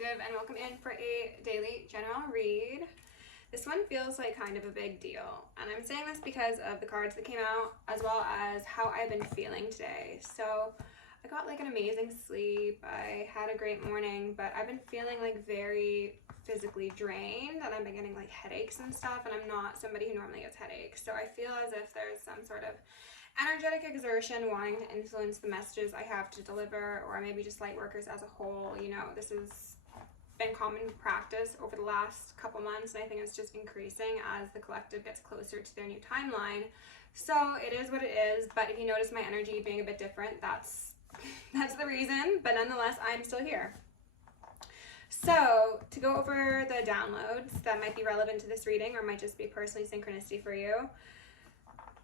Collective, and welcome in for a daily general read. This one feels like kind of a big deal, and I'm saying this because of the cards that came out as well as how I've been feeling today. So I got like an amazing sleep, I had a great morning, but I've been feeling like very physically drained, and I've been getting like headaches and stuff, and I'm not somebody who normally gets headaches. So I feel as if there's some sort of energetic exertion wanting to influence the messages I have to deliver, or maybe just light workers as a whole. You know, this has been common practice over the last couple months, and I think it's just increasing as the collective gets closer to their new timeline. So it is what it is, but if you notice my energy being a bit different, that's the reason, but nonetheless, I'm still here. So to go over the downloads that might be relevant to this reading or might just be personally synchronicity for you,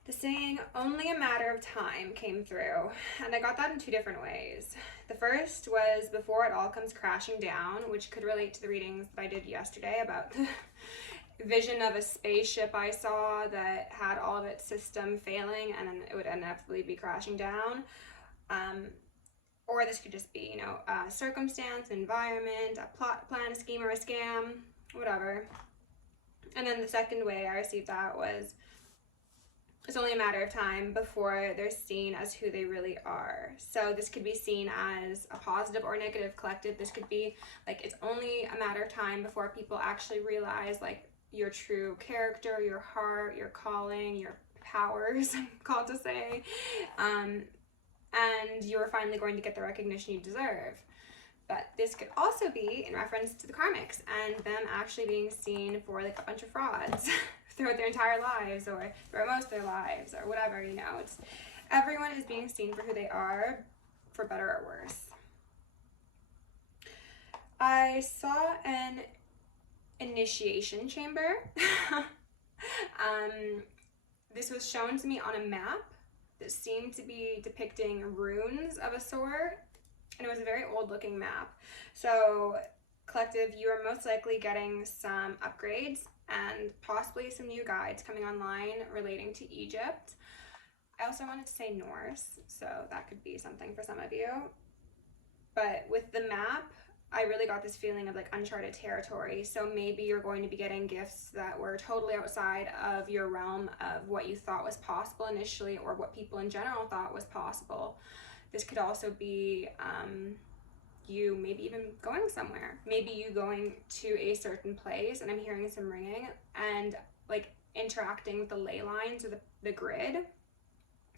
the saying, only a matter of time, came through, and I got that in two different ways. The first was before it all comes crashing down, which could relate to the readings that I did yesterday about the vision of a spaceship I saw that had all of its system failing and then it would inevitably be crashing down. Or this could just be, you know, a circumstance, environment, a plot, plan, a scheme, or a scam, whatever. And then the second way I received that was, it's only a matter of time before they're seen as who they really are. So this could be seen as a positive or negative collective. This could be like, it's only a matter of time before people actually realize like your true character, your heart, your calling, your powers, I'm called to say. And you're finally going to get the recognition you deserve. But this could also be in reference to the karmics and them actually being seen for like a bunch of frauds throughout their entire lives or throughout most of their lives or whatever, you know. It's everyone is being seen for who they are, for better or worse. I saw an initiation chamber. This was shown to me on a map that seemed to be depicting runes of a sort, and it was a very old looking map. So collective, you are most likely getting some upgrades and possibly some new guides coming online relating to Egypt. I also wanted to say Norse, so that could be something for some of you. But with the map, I really got this feeling of like uncharted territory. So maybe you're going to be getting gifts that were totally outside of your realm of what you thought was possible initially, or what people in general thought was possible. This could also be you maybe even going somewhere. Maybe you going to a certain place, and I'm hearing some ringing, and like interacting with the ley lines or the grid,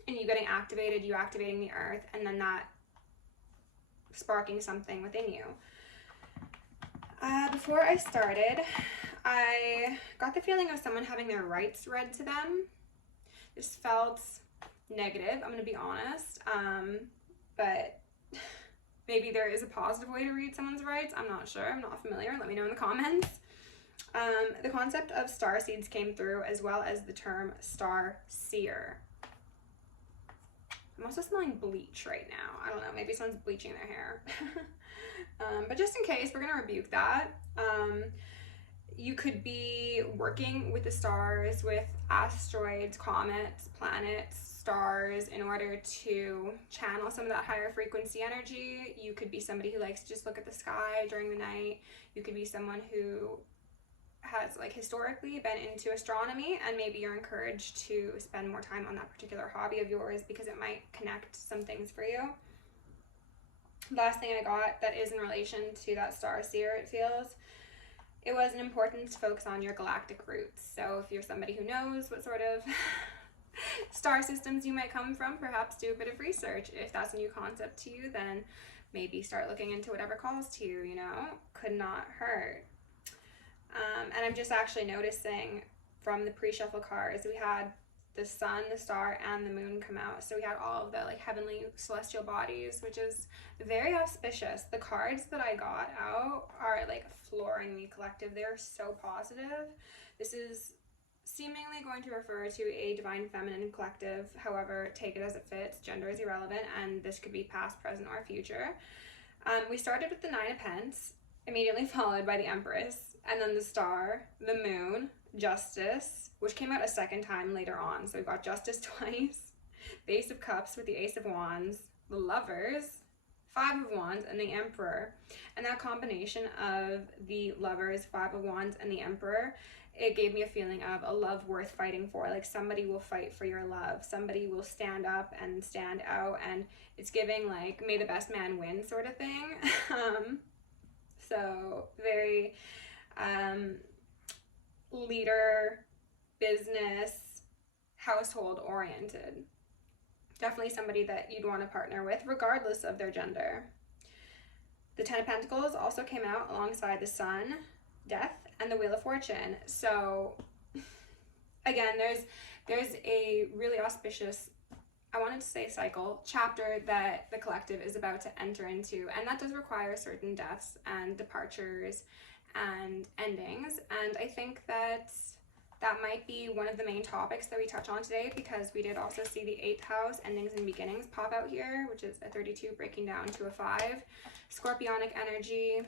and you getting activated, you activating the earth, and then that sparking something within you. Before I started, I got the feeling of someone having their rights read to them. This felt negative, I'm going to be honest, but maybe there is a positive way to read someone's rights. I'm not sure, I'm not familiar, let me know in the comments. The concept of star seeds came through, as well as the term star seer. I'm also smelling bleach right now. I don't know, maybe someone's bleaching their hair. But just in case, we're gonna rebuke that. You could be working with the stars, with asteroids, comets, planets, stars, in order to channel some of that higher frequency energy. You could be somebody who likes to just look at the sky during the night. You could be someone who has like historically been into astronomy, and maybe you're encouraged to spend more time on that particular hobby of yours because it might connect some things for you. Last thing I got that is in relation to that star seer, it was an importance to focus on your galactic roots. So if you're somebody who knows what sort of star systems you might come from, perhaps do a bit of research. If that's a new concept to you, then maybe start looking into whatever calls to you, you know, could not hurt. And I'm just actually noticing from the pre-shuffle cards, we had the sun, the star, and the moon come out. So we had all of the like heavenly celestial bodies, which is very auspicious. The cards that I got out are like flooring me, collective. They're so positive. This is seemingly going to refer to a divine feminine collective. However, take it as it fits. Gender is irrelevant, and this could be past, present, or future. We started with the 9 of Pence, immediately followed by the Empress, and then the star, the moon, Justice, which came out a second time later on. So we've got Justice twice, the Ace of Cups with the Ace of Wands, the Lovers, Five of Wands and the Emperor. And that combination of the Lovers, Five of Wands, and the Emperor, it gave me a feeling of a love worth fighting for. Like somebody will fight for your love. Somebody will stand up and stand out, and it's giving like may the best man win sort of thing. So very leader, business, household oriented. Definitely somebody that you'd want to partner with regardless of their gender. The Ten of Pentacles also came out alongside the Sun, Death, and the Wheel of Fortune. So again, there's a really auspicious, I wanted to say cycle, chapter that the collective is about to enter into, and that does require certain deaths and departures and endings. And I think that might be one of the main topics that we touch on today, because we did also see the 8th house, endings and beginnings, pop out here, which is a 32 breaking down to a 5. Scorpionic energy,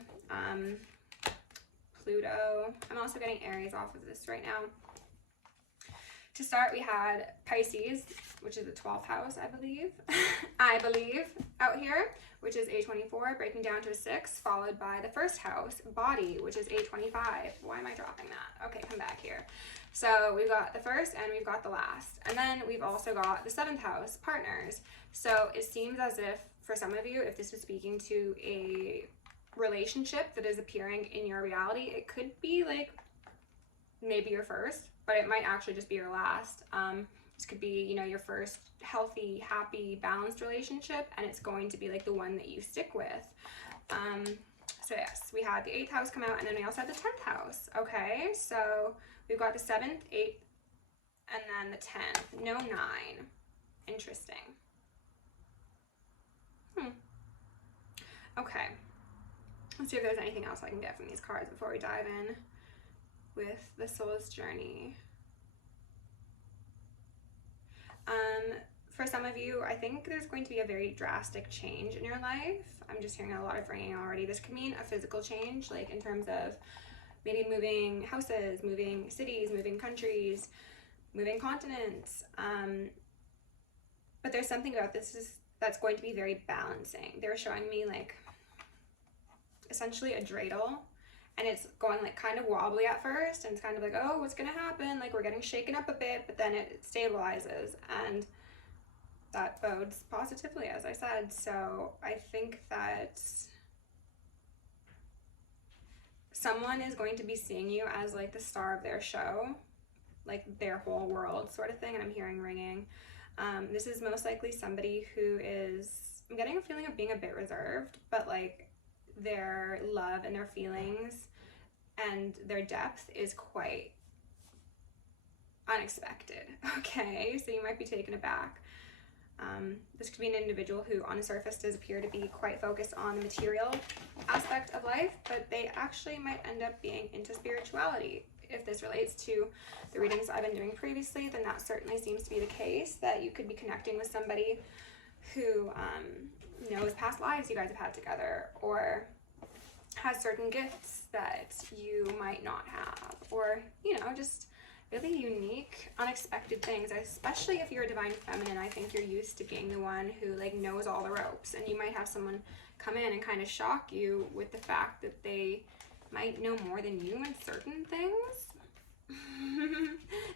Pluto. I'm also getting Aries off of this right now. To start, we had Pisces, which is the 12th house, I believe, out here, which is A24, breaking down to a 6, followed by the first house, Body, which is A25. Why am I dropping that? Okay, come back here. So we've got the first and we've got the last. And then we've also got the 7th house, Partners. So it seems as if, for some of you, if this was speaking to a relationship that is appearing in your reality, it could be like maybe your first, but it might actually just be your last. This could be, you know, your first healthy, happy, balanced relationship, and it's going to be like the one that you stick with. So yes, we had the 8th house come out, and then we also had the 10th house. Okay, so we've got the 7th, 8th, and then the 10th. No 9. Interesting. Okay. Let's see if there's anything else I can get from these cards before we dive in with the Soul's Journey. For some of you, I think there's going to be a very drastic change in your life. I'm just hearing a lot of ringing already. This could mean a physical change, like in terms of maybe moving houses, moving cities, moving countries, moving continents. But there's something about this that's going to be very balancing. They were showing me like essentially a dreidel, and it's going like kind of wobbly at first, and it's kind of like, oh, what's gonna happen? Like we're getting shaken up a bit, but then it stabilizes, and that bodes positively, as I said. So I think that someone is going to be seeing you as like the star of their show, like their whole world sort of thing. And I'm hearing ringing. This is most likely somebody who is, I'm getting a feeling of being a bit reserved, but like their love and their feelings and their depth is quite unexpected. Okay, so you might be taken aback. This could be an individual who on the surface does appear to be quite focused on the material aspect of life, but they actually might end up being into spirituality. If this relates to the readings I've been doing previously, then that certainly seems to be the case, that you could be connecting with somebody who knows past lives you guys have had together, or has certain gifts that you might not have, or, you know, just really unique, unexpected things. Especially if you're a divine feminine, I think you're used to being the one who like knows all the ropes, and you might have someone come in and kind of shock you with the fact that they might know more than you in certain things.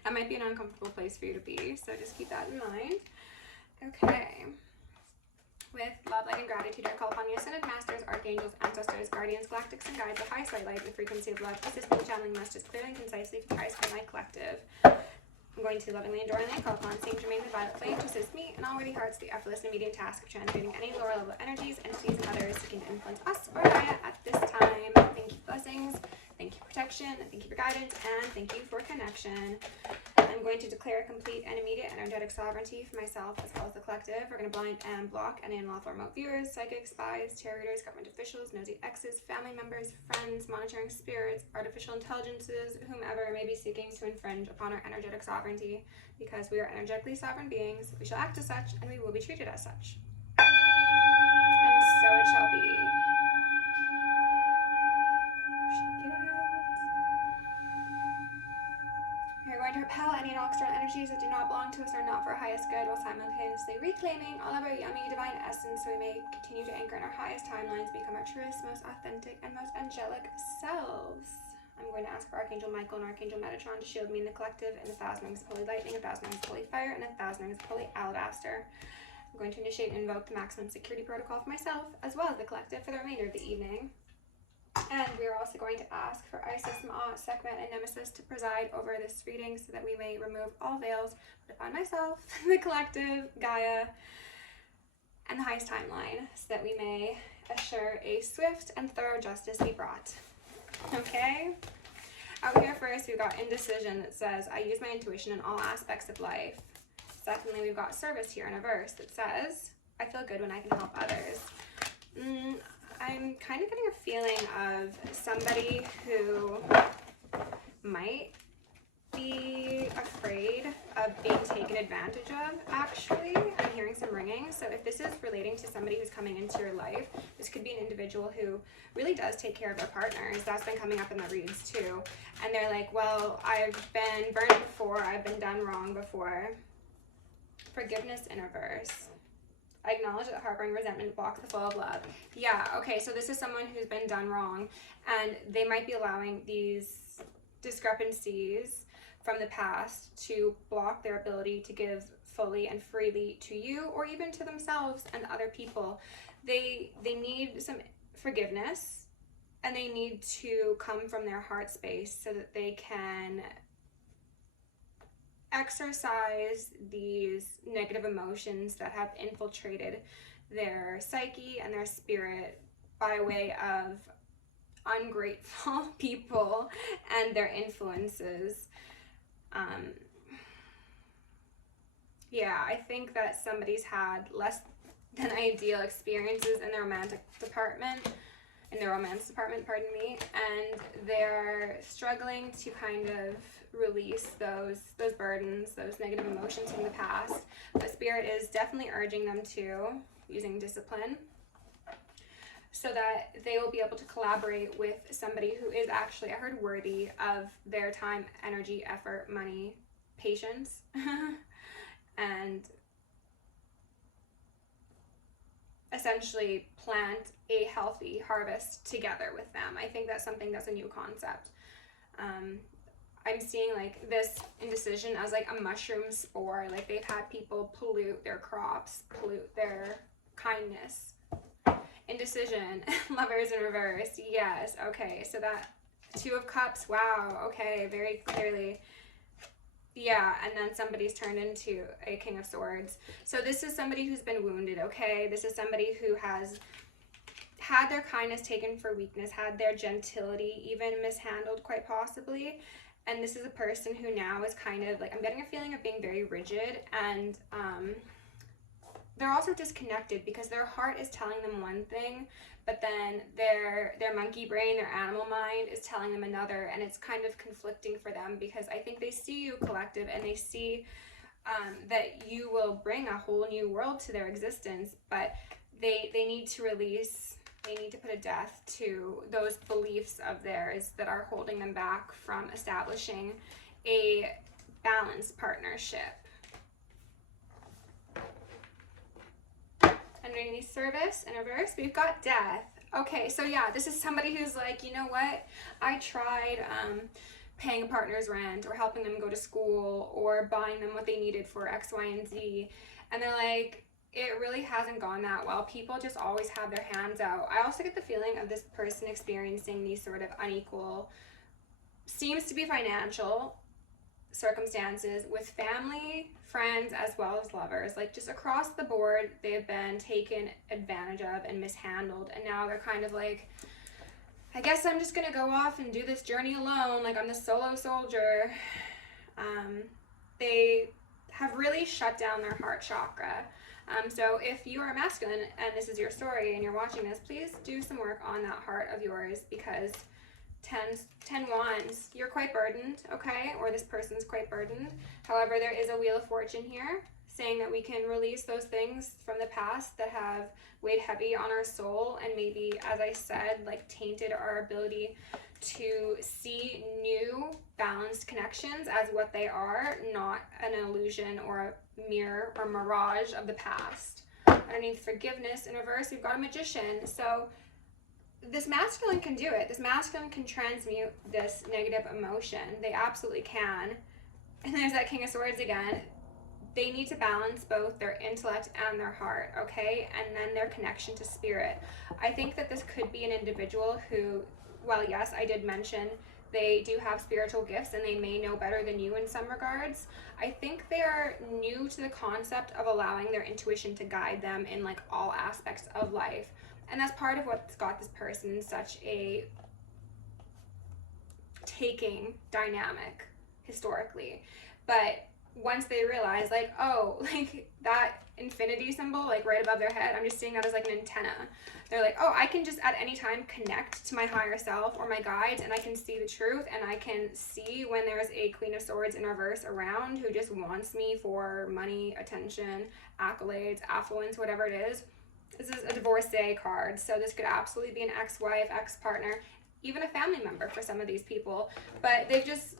That might be an uncomfortable place for you to be, so just keep that in mind. Okay. With love, light, and gratitude, I call upon your ascended masters, archangels, ancestors, guardians, galactics, and guides of highest light, the frequency of love, assist me in channeling messages clearly and concisely for Christ and my collective. I'm going to lovingly and adoringly call upon Saint Germain the Violet Flame to assist me and all worthy hearts the effortless and immediate task of transmuting any lower level energies, entities, and others seeking to influence us or Gaia at this time. Thank you, blessings. Thank you for protection, thank you for guidance, and thank you for connection. I'm going to declare complete and immediate energetic sovereignty for myself as well as the collective. We're going to blind and block any unlawful remote viewers, psychics, spies, tarot readers, government officials, nosy exes, family members, friends, monitoring spirits, artificial intelligences, whomever may be seeking to infringe upon our energetic sovereignty. Because we are energetically sovereign beings, we shall act as such, and we will be treated as such. And so it shall be. Shake it out. We're going to repel any and all external energies that do not belong to us or are not for our highest good, while simultaneously reclaiming all of our yummy divine essence so we may continue to anchor in our highest timelines, become our truest, most authentic, and most angelic selves. I'm going to ask for Archangel Michael and Archangel Metatron to shield me in the collective in 1,000 rings of holy lightning, 1,000 rings of holy fire, and 1,000 rings of holy alabaster. I'm going to initiate and invoke the maximum security protocol for myself, as well as the collective, for the remainder of the evening. And we are also going to ask for Isis, Ma'at, Sekhmet, and Nemesis to preside over this reading so that we may remove all veils upon myself, the collective, Gaia, and the highest timeline, so that we may assure a swift and thorough justice be brought. Okay? Out here first, we've got indecision that says, I use my intuition in all aspects of life. Secondly, we've got service here in a verse that says, I feel good when I can help others. I'm kind of getting a feeling of somebody who might be afraid of being taken advantage of, actually. I'm hearing some ringing. So if this is relating to somebody who's coming into your life, this could be an individual who really does take care of their partners. That's been coming up in the reads too. And they're like, well, I've been burned before, I've been done wrong before. Forgiveness in reverse. I acknowledge that harboring resentment blocks the flow of love. Yeah, okay, so this is someone who's been done wrong, and they might be allowing these discrepancies from the past to block their ability to give fully and freely to you, or even to themselves and other people. They need some forgiveness, and they need to come from their heart space so that they can exercise these negative emotions that have infiltrated their psyche and their spirit by way of ungrateful people and their influences. Yeah, I think that somebody's had less than ideal experiences in their romance department, pardon me, and they're struggling to kind of release those burdens, those negative emotions from the past. But Spirit is definitely urging them to, using discipline, so that they will be able to collaborate with somebody who is actually, I heard, worthy of their time, energy, effort, money, patience, and essentially plant a healthy harvest together with them. I think that's something that's a new concept. I'm seeing like this indecision as like a mushroom spore. Like they've had people pollute their crops, pollute their kindness. Indecision, Lovers in reverse. Yes, okay, so that Two of Cups, wow, okay, very clearly. Yeah, and then somebody's turned into a King of Swords. So this is somebody who's been wounded, okay? This is somebody who has had their kindness taken for weakness, had their gentility even mishandled quite possibly. And this is a person who now is kind of like, I'm getting a feeling of being very rigid, and they're also disconnected because their heart is telling them one thing, but then their monkey brain, their animal mind is telling them another, and it's kind of conflicting for them because I think they see you, collective, and they see that you will bring a whole new world to their existence, but they need to release, they need to put a death to those beliefs of theirs that are holding them back from establishing a balanced partnership. Underneath service in reverse, we've got death. Okay, so yeah, this is somebody who's like, you know what? I tried paying a partner's rent or helping them go to school or buying them what they needed for X, Y, and Z. And they're like, it really hasn't gone that well. People just always have their hands out. I also get the feeling of this person experiencing these sort of unequal, seems to be financial circumstances with family, friends, as well as lovers. Like just across the board, they've been taken advantage of and mishandled, and now they're kind of like, I guess I'm just gonna go off and do this journey alone, like I'm the solo soldier. They have really shut down their heart chakra. So if you are masculine and this is your story and you're watching this, please do some work on that heart of yours, because 10 wands, you're quite burdened, okay? Or this person's quite burdened. However, there is a Wheel of Fortune here saying that we can release those things from the past that have weighed heavy on our soul and maybe, as I said, like tainted our ability to see new balanced connections as what they are, not an illusion or a mirror or mirage of the past. Underneath forgiveness in reverse, we've got a magician. So this masculine can do it. This masculine can transmute this negative emotion. They absolutely can. And there's that King of Swords again. They need to balance both their intellect and their heart, okay? And then their connection to spirit. I think that this could be an individual who, well, yes, I did mention they do have spiritual gifts and they may know better than you in some regards. I think they are new to the concept of allowing their intuition to guide them in like all aspects of life. And that's part of what's got this person in such a taking dynamic historically. But once they realize like, oh, like that infinity symbol like right above their head, I'm just seeing that as like an antenna. They're like, oh, I can just at any time connect to my higher self or my guides, and I can see the truth, and I can see when there's a Queen of Swords in reverse around who just wants me for money, attention, accolades, affluence, whatever it is. This is a divorcee card, so this could absolutely be an ex-wife, ex-partner, even a family member for some of these people, but they've just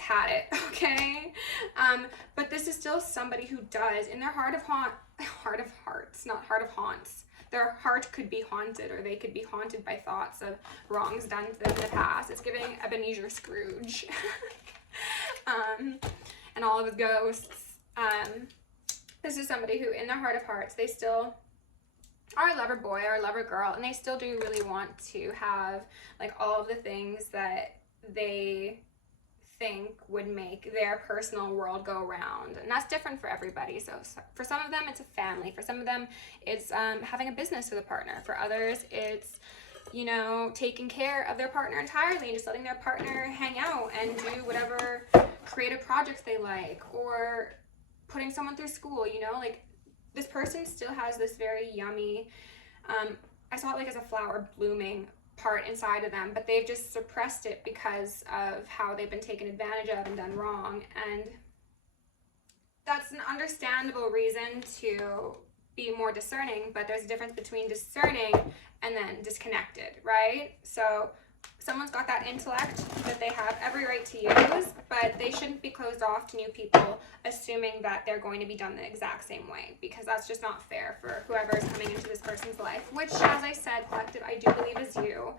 had it, okay? But this is still somebody who does, in their heart of hearts, not heart of haunts. Their heart could be haunted, or they could be haunted by thoughts of wrongs done to them in the past. It's giving Ebenezer Scrooge. And all of his ghosts. This is somebody who, in their heart of hearts, they still are a lover boy or a lover girl, and they still do really want to have like all of the things that they think would make their personal world go round, and that's different for everybody. So for some of them it's a family, for some of them it's having a business with a partner, for others it's, you know, taking care of their partner entirely and just letting their partner hang out and do whatever creative projects they like, or putting someone through school, you know, like this person still has this very yummy, I saw it like as a flower blooming part inside of them, but they've just suppressed it because of how they've been taken advantage of and done wrong. And that's an understandable reason to be more discerning, but there's a difference between discerning and then disconnected, right? So someone's got that intellect that they have every right to use, but they shouldn't be closed off to new people assuming that they're going to be done the exact same way, because that's just not fair for whoever is coming into this person's life, which, as I said, collective, I do believe is you.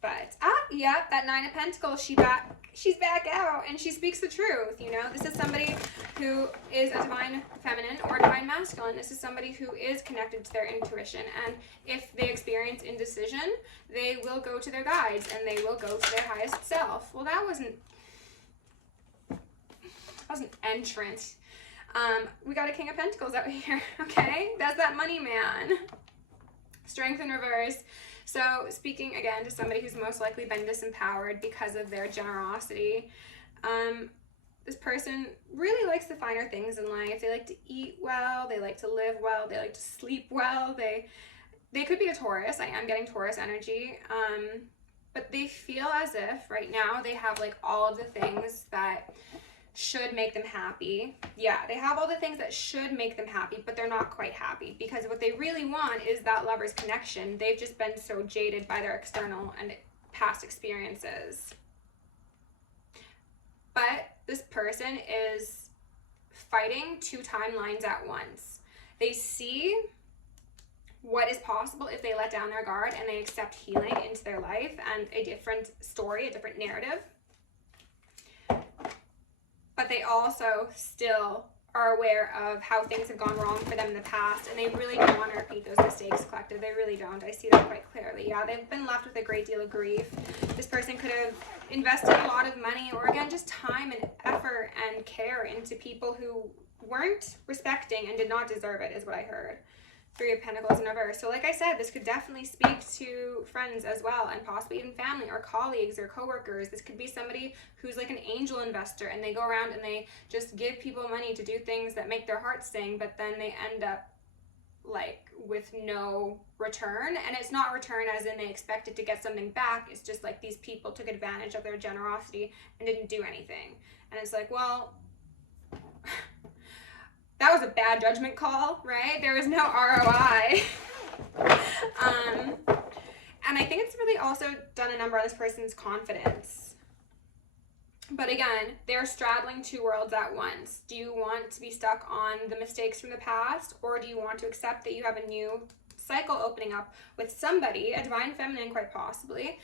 But yeah, that Nine of Pentacles, she's back out and she speaks the truth. You know, this is somebody who is a divine feminine or a divine masculine. This is somebody who is connected to their intuition, and if they experience indecision, they will go to their guides and they will go to their highest self. Well, that wasn't entrant. We got a King of Pentacles out here. Okay, that's that money man. Strength in reverse. So speaking again to somebody who's most likely been disempowered because of their generosity, this person really likes the finer things in life. They like to eat well, they like to live well, they like to sleep well. They could be a Taurus. I am getting Taurus energy. But they feel as if right now they have like all of the things that should make them happy. Yeah, they have all the things that should make them happy, but they're not quite happy, because what they really want is that lover's connection. They've just been so jaded by their external and past experiences. But this person is fighting two timelines at once. They see what is possible if they let down their guard and they accept healing into their life and a different story, a different narrative. But they also still are aware of how things have gone wrong for them in the past, and they really don't want to repeat those mistakes, collective. They really don't. I see that quite clearly. Yeah, they've been left with a great deal of grief. This person could have invested a lot of money, or again, just time and effort and care into people who weren't respecting and did not deserve it, is what I heard. Three of Pentacles in reverse. So like I said, this could definitely speak to friends as well, and possibly even family or colleagues or coworkers. This could be somebody who's like an angel investor, and they go around and they just give people money to do things that make their heart sing, but then they end up like with no return. And it's not return as in they expected to get something back. It's just like these people took advantage of their generosity and didn't do anything. And it's like, well, that was a bad judgment call, right? There was no ROI. And I think it's really also done a number on this person's confidence. But again, they're straddling two worlds at once. Do you want to be stuck on the mistakes from the past, or do you want to accept that you have a new cycle opening up with somebody, a divine feminine quite possibly?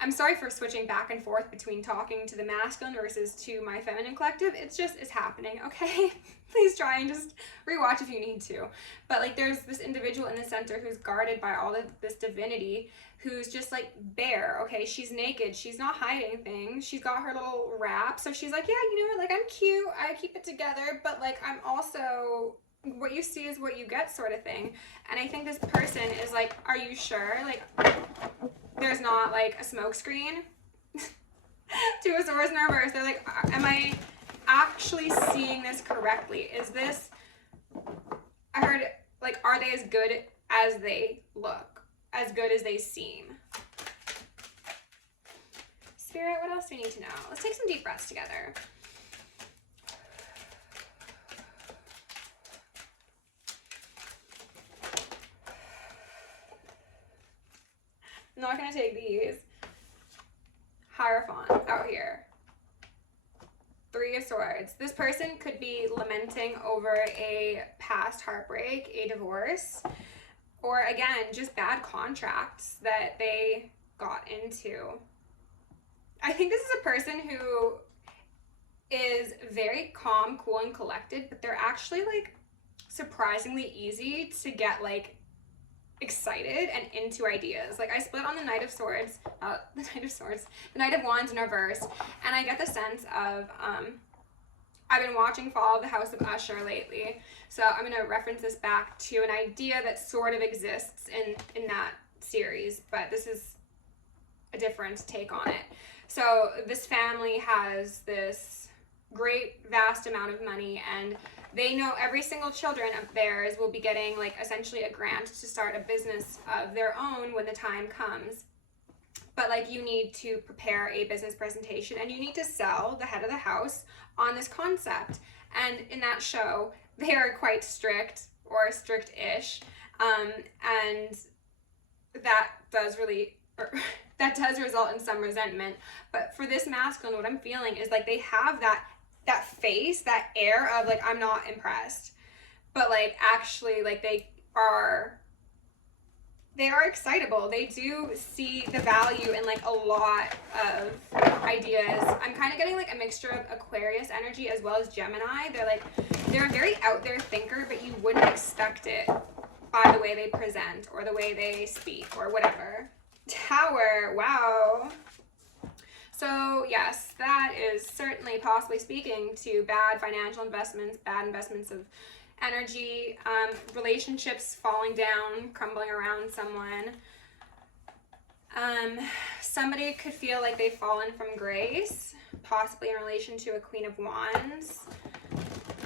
I'm sorry for switching back and forth between talking to the masculine versus to my feminine collective. It's happening, okay? Please try and just rewatch if you need to. But like, there's this individual in the center who's guarded by all of this divinity, who's just like bare, okay? She's naked, she's not hiding things, she's got her little wrap, so she's like, yeah, you know what, like, I'm cute, I keep it together, but like, I'm also, what you see is what you get sort of thing. And I think this person is like, are you sure? Like, there's not like a smoke screen. Two of Swords in reverse. They're like, am I actually seeing this correctly? Is this, I heard, like, are they as good as they look? As good as they seem? Spirit, what else do we need to know? Let's take some deep breaths together. I'm not going to take these. Hierophant out here. Three of Swords. This person could be lamenting over a past heartbreak, a divorce, or again, just bad contracts that they got into. I think this is a person who is very calm, cool, and collected, but they're actually like surprisingly easy to get like excited and into ideas. Like, I split on the Knight of Swords, the Knight of Wands in reverse, and I get the sense of, I've been watching Fall of the House of Usher lately, so I'm going to reference this back to an idea that sort of exists in that series, but this is a different take on it. So this family has this great, vast amount of money, and they know every single children of theirs will be getting like essentially a grant to start a business of their own when the time comes. But like, you need to prepare a business presentation and you need to sell the head of the house on this concept. And in that show, they are quite strict, or strict-ish, and that does result in some resentment. But for this masculine, what I'm feeling is like, they have that face, that air of like, I'm not impressed, but like, actually, like, they are excitable. They do see the value in like a lot of ideas. I'm kind of getting like a mixture of Aquarius energy as well as Gemini. They're a very out there thinker, but you wouldn't expect it by the way they present or the way they speak or whatever. Tower, wow. So yes, that is certainly possibly speaking to bad financial investments, bad investments of energy, relationships falling down, crumbling around someone. Somebody could feel like they've fallen from grace, possibly in relation to a Queen of Wands.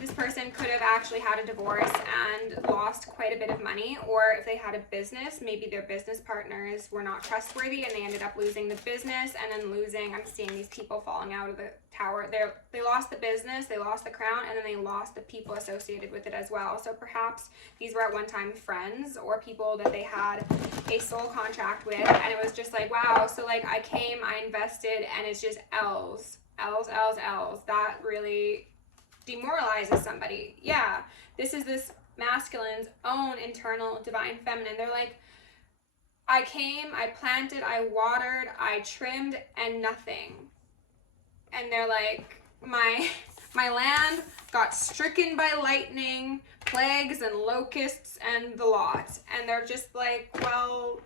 This person could have actually had a divorce and lost quite a bit of money, or if they had a business, maybe their business partners were not trustworthy and they ended up losing the business and then losing, I'm seeing these people falling out of the tower. They lost the business, they lost the crown, and then they lost the people associated with it as well. So perhaps these were at one time friends or people that they had a soul contract with, and it was just like, wow, so like I came, I invested, and it's just L's. That really demoralizes somebody. Yeah, this is this masculine's own internal divine feminine. They're like, I came, I planted, I watered, I trimmed, and nothing. And they're like, my land got stricken by lightning, plagues, and locusts, and the lot. And they're just like, well,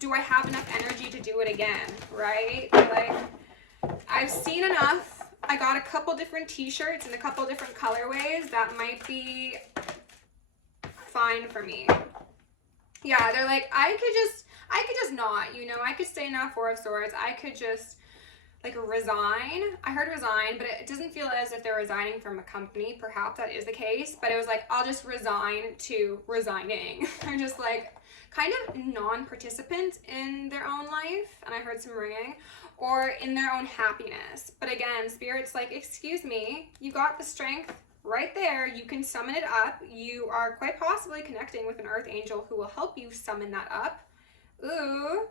do I have enough energy to do it again, right? They're like, I've seen enough. I got a couple different t-shirts in a couple different colorways that might be fine for me. Yeah, they're like, I could just not, you know, I could stay in that Four of Swords. I could just like resign. I heard resign, but it doesn't feel as if they're resigning from a company. Perhaps that is the case, but it was like, I'll just resign to resigning. They're just like kind of non-participant in their own life, and I heard some ringing, or in their own happiness. But again, Spirit's like, excuse me, you got the strength right there. You can summon it up. You are quite possibly connecting with an earth angel who will help you summon that up. Ooh,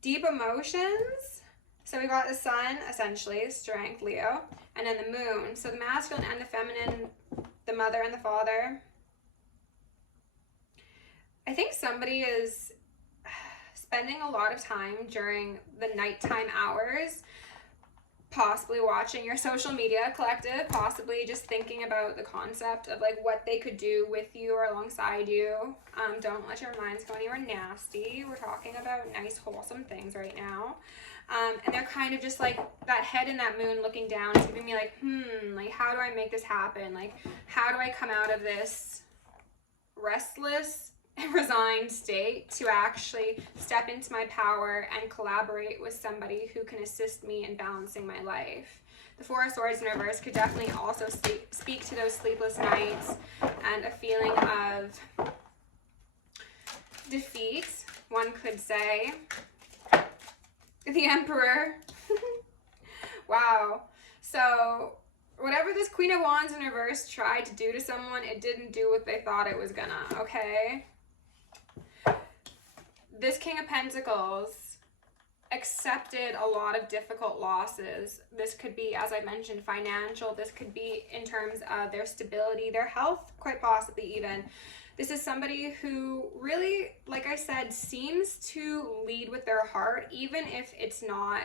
deep emotions. So we got the sun, essentially, strength, Leo, and then the moon. So the masculine and the feminine, the mother and the father. I think somebody is spending a lot of time during the nighttime hours, possibly watching your social media collective, possibly just thinking about the concept of like what they could do with you or alongside you. Don't let your minds go anywhere nasty. We're talking about nice, wholesome things right now. And they're kind of just like that head in that moon looking down, giving me like, like how do I make this happen? Like, how do I come out of this restless, resigned state to actually step into my power and collaborate with somebody who can assist me in balancing my life? The Four of Swords in reverse could definitely also speak to those sleepless nights and a feeling of defeat, one could say. The Emperor. Wow. So whatever this Queen of Wands in reverse tried to do to someone, it didn't do what they thought it was gonna, okay? This King of Pentacles accepted a lot of difficult losses. This could be, as I mentioned, financial. This could be in terms of their stability, their health, quite possibly even. This is somebody who really, like I said, seems to lead with their heart, even if it's not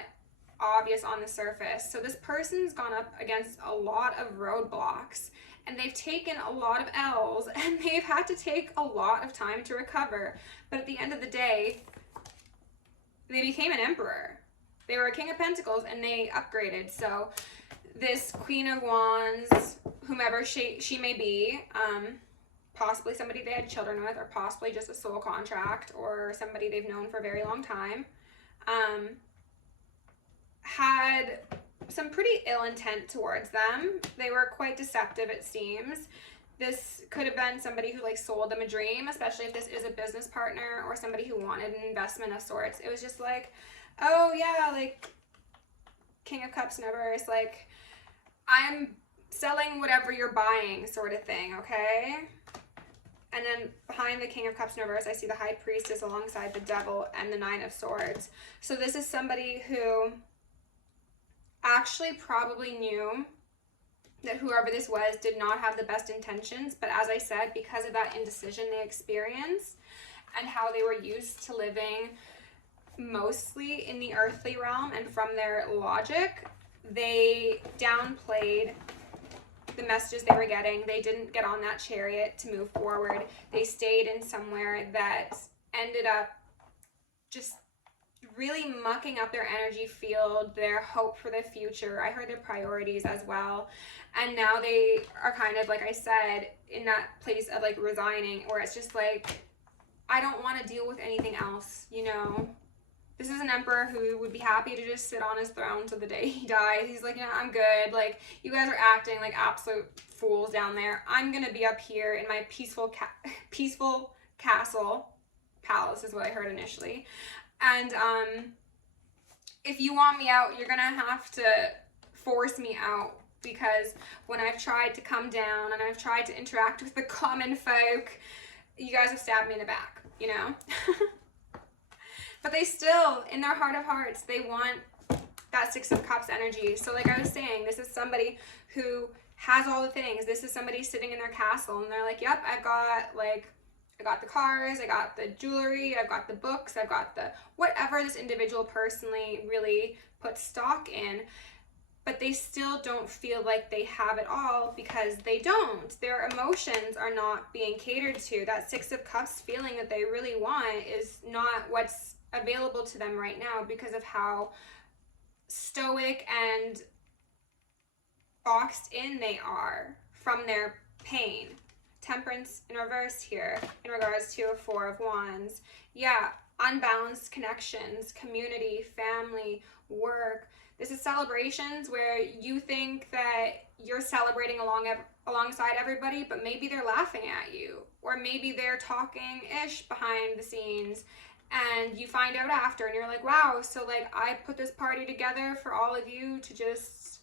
obvious on the surface. So this person's gone up against a lot of roadblocks, and they've taken a lot of L's, and they've had to take a lot of time to recover. But at the end of the day, they became an emperor. They were a King of Pentacles, and they upgraded. So this Queen of Wands, whomever she may be, possibly somebody they had children with, or possibly just a soul contract, or somebody they've known for a very long time, had some pretty ill intent towards them. They were quite deceptive, it seems. This could have been somebody who like sold them a dream, especially if this is a business partner or somebody who wanted an investment of sorts. It was just like, oh yeah, like King of Cups in reverse, like I'm selling whatever you're buying sort of thing, okay? And then behind the King of Cups in reverse, I see the High Priestess alongside the Devil and the Nine of Swords. So this is somebody who actually probably knew that whoever this was did not have the best intentions, but as I said, because of that indecision they experienced and how they were used to living mostly in the earthly realm and from their logic, they downplayed the messages they were getting. They didn't get on that chariot to move forward. They stayed in somewhere that ended up just really mucking up their energy field, their hope for the future. I heard their priorities as well. And now they are kind of, like I said, in that place of like resigning, where it's just like, I don't want to deal with anything else, you know? This is an emperor who would be happy to just sit on his throne till the day he dies. He's like, yeah, I'm good. Like, you guys are acting like absolute fools down there. I'm going to be up here in my peaceful castle. Palace is what I heard initially. And if you want me out, you're going to have to force me out, because when I've tried to come down and I've tried to interact with the common folk, you guys have stabbed me in the back, you know? But they still, in their heart of hearts, they want that Six of Cups energy. So like I was saying, this is somebody who has all the things. This is somebody sitting in their castle, and they're like, yep, I got the cars, I got the jewelry, I've got the books, I've got the whatever this individual personally really puts stock in, but they still don't feel like they have it all, because they don't. Their emotions are not being catered to. That Six of Cups feeling that they really want is not what's available to them right now, because of how stoic and boxed in they are from their pain. Temperance in reverse here in regards to a Four of Wands. Yeah, unbalanced connections, community, family, work. This is celebrations where you think that you're celebrating alongside everybody, but maybe they're laughing at you, or maybe they're talking-ish behind the scenes, and you find out after and you're like, wow, so like I put this party together for all of you to just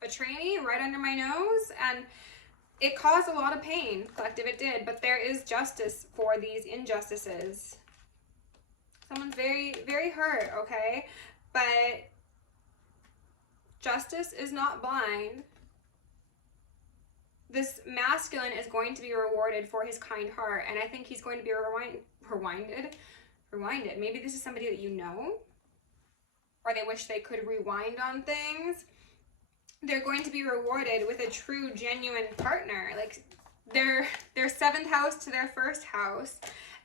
betray me right under my nose, and it caused a lot of pain, collective, it did, but there is justice for these injustices. Someone's very, very hurt, okay? But justice is not blind. This masculine is going to be rewarded for his kind heart, and I think he's going to be rewinded. Maybe this is somebody that you know, or they wish they could rewind on things. They're going to be rewarded with a true, genuine partner. Like their 7th house to their 1st house,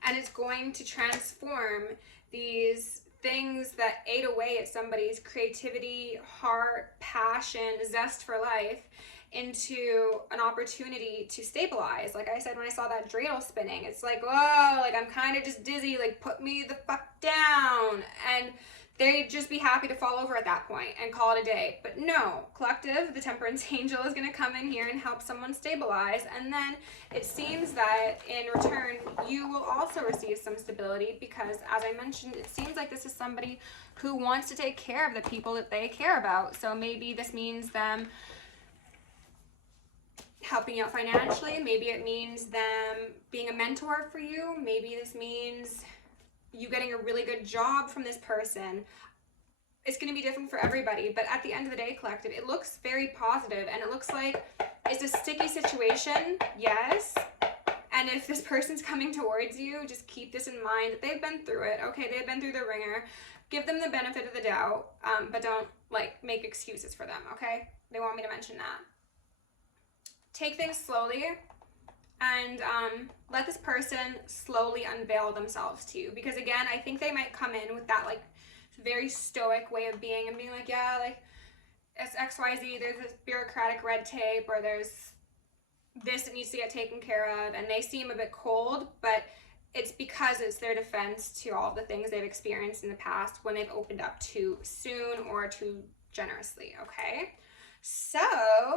and it's going to transform these things that ate away at somebody's creativity, heart, passion, zest for life into an opportunity to stabilize. Like I said, when I saw that dreidel spinning, it's like, whoa, like I'm kind of just dizzy, like put me the fuck down. And they'd just be happy to fall over at that point and call it a day. But no, collective, the temperance angel is going to come in here and help someone stabilize. And then it seems that in return, you will also receive some stability because, as I mentioned, it seems like this is somebody who wants to take care of the people that they care about. So maybe this means them helping you out financially. Maybe it means them being a mentor for you. Maybe this means you getting a really good job from this person. It's going to be different for everybody, but at the end of the day, collective, it looks very positive, and it looks like it's a sticky situation, yes. And if this person's coming towards you, just keep this in mind that they've been through it. Okay, they've been through the ringer. Give them the benefit of the doubt, but don't like make excuses for them, okay? They want me to mention that. Take things slowly and let this person slowly unveil themselves to you. Because again, I think they might come in with that like very stoic way of being and being like, yeah, like it's XYZ, there's this bureaucratic red tape, or there's this that needs to get taken care of, and they seem a bit cold, but it's because it's their defense to all the things they've experienced in the past when they've opened up too soon or too generously, okay? So,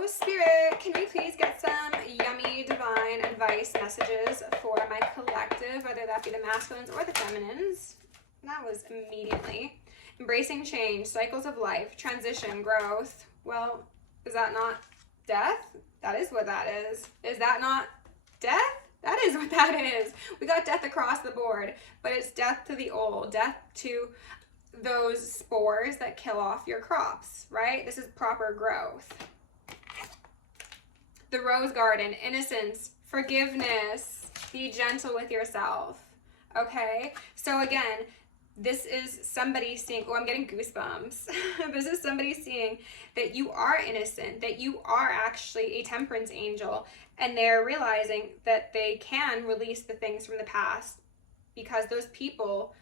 Spirit, can we please get some yummy divine advice messages for my collective, whether that be the masculines or the feminines? That was immediately. Embracing change, cycles of life, transition, growth. Well, is that not death? That is what that is. Is that not death? That is what that is. We got death across the board, but it's death to the old, death to those spores that kill off your crops, right? This is proper growth. The rose garden, innocence, forgiveness, be gentle with yourself, okay? So again, this is somebody seeing, oh, I'm getting goosebumps. This is somebody seeing that you are innocent, that you are actually a temperance angel, and they're realizing that they can release the things from the past because those people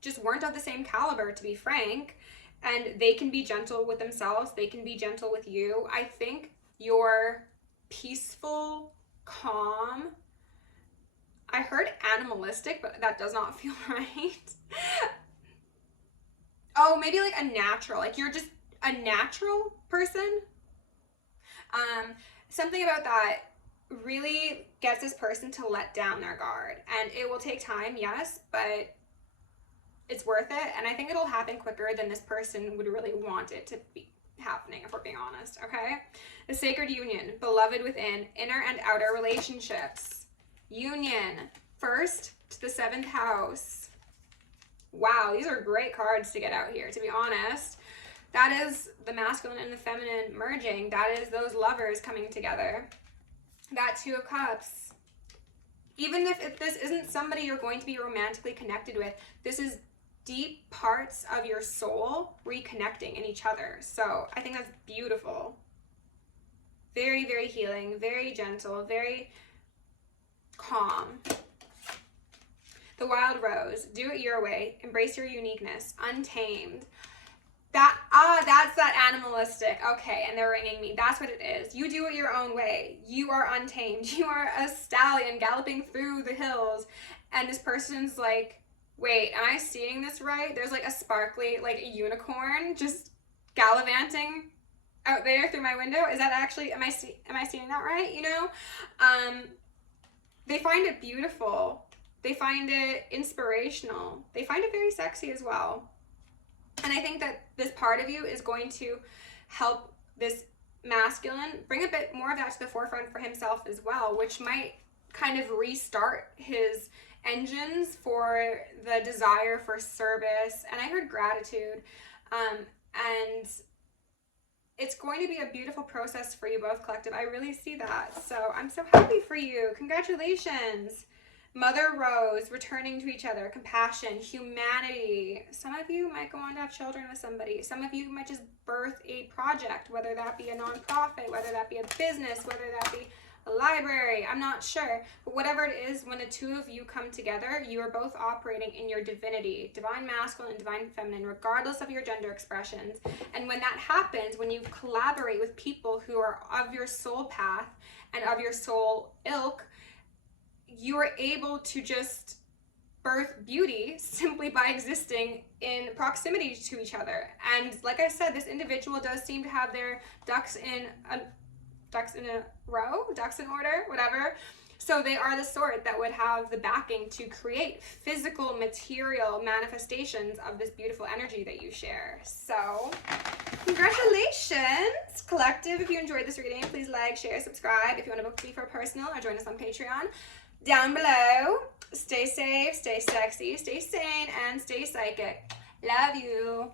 just weren't of the same caliber, to be frank, and they can be gentle with themselves, they can be gentle with you. I think you're peaceful, calm. I heard animalistic, but that does not feel right. Oh, maybe like a natural, like you're just a natural person. Something about that really gets this person to let down their guard, and it will take time, yes, but it's worth it, and I think it'll happen quicker than this person would really want it to be happening, if we're being honest, okay? The sacred union, beloved within, inner and outer relationships. Union, 1st to the 7th house. Wow, these are great cards to get out here, to be honest. That is the masculine and the feminine merging. That is those lovers coming together. That 2 of Cups. Even if this isn't somebody you're going to be romantically connected with, this is deep parts of your soul reconnecting in each other. So I think that's beautiful. Very, very healing, very gentle, very calm. The wild rose, do it your way, embrace your uniqueness, untamed. That's that animalistic. Okay, and they're ringing me. That's what it is. You do it your own way. You are untamed. You are a stallion galloping through the hills, and this person's like, wait, am I seeing this right? There's like a sparkly, like a unicorn just gallivanting out there through my window. Is that actually, am I seeing that right? You know, they find it beautiful. They find it inspirational. They find it very sexy as well. And I think that this part of you is going to help this masculine bring a bit more of that to the forefront for himself as well, which might kind of restart his engines for the desire for service, and I heard gratitude, and it's going to be a beautiful process for you both, collective. I really see that. So I'm so happy for you. Congratulations. Mother Rose, returning to each other, compassion, humanity. Some of you might go on to have children with somebody. Some of you might just birth a project, whether that be a nonprofit, whether that be a business, whether that be a library. I'm not sure. But whatever it is, when the two of you come together, you are both operating in your divinity, divine masculine and divine feminine, regardless of your gender expressions. And when that happens, when you collaborate with people who are of your soul path and of your soul ilk, you are able to just birth beauty simply by existing in proximity to each other. And like I said, this individual does seem to have their ducks in a row, ducks in order, whatever. So they are the sort that would have the backing to create physical, material manifestations of this beautiful energy that you share. So congratulations, collective. If you enjoyed this reading, please like, share, subscribe. If you want to book me for a personal or join us on Patreon, down below. Stay safe, stay sexy, stay sane, and stay psychic. Love you.